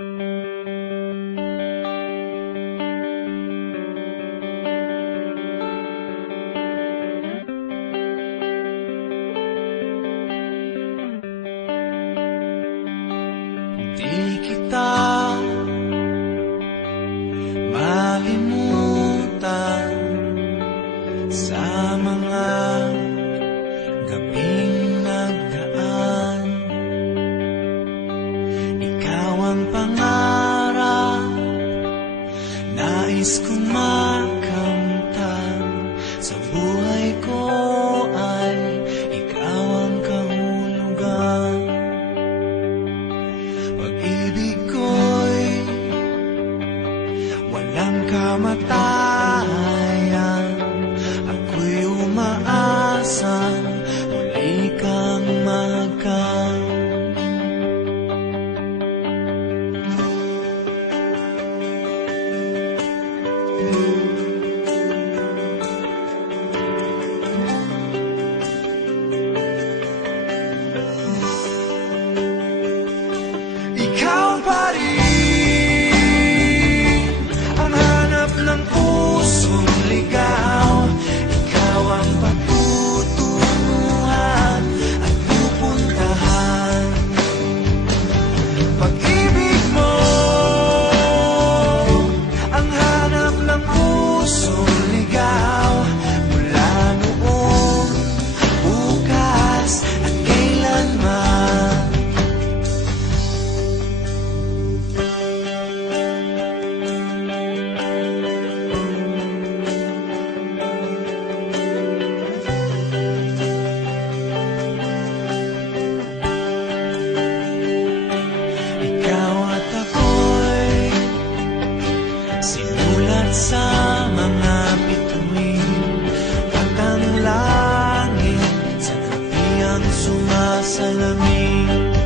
Di kita malimutan sa mga gabing nagdaan. Ikaw ang pangarap, nais kong makamtan. Sa buhay ko ay ikaw ang kahulugan. Pag-ibig ko'y walang kamatayan. Ako'y umaasang muli kang mahagkan. Ikaw pa rin ang hanap ng pusong ligaw. Ikaw ang patutunguhan at pupuntahan. Pag-ibig mo ang hanap ng pusong ligaw. Mula noon, bukas at kailanman. Ikaw at ako'y sinulat sa mga bituin. At ang langit sa gabi ang sumasalamin.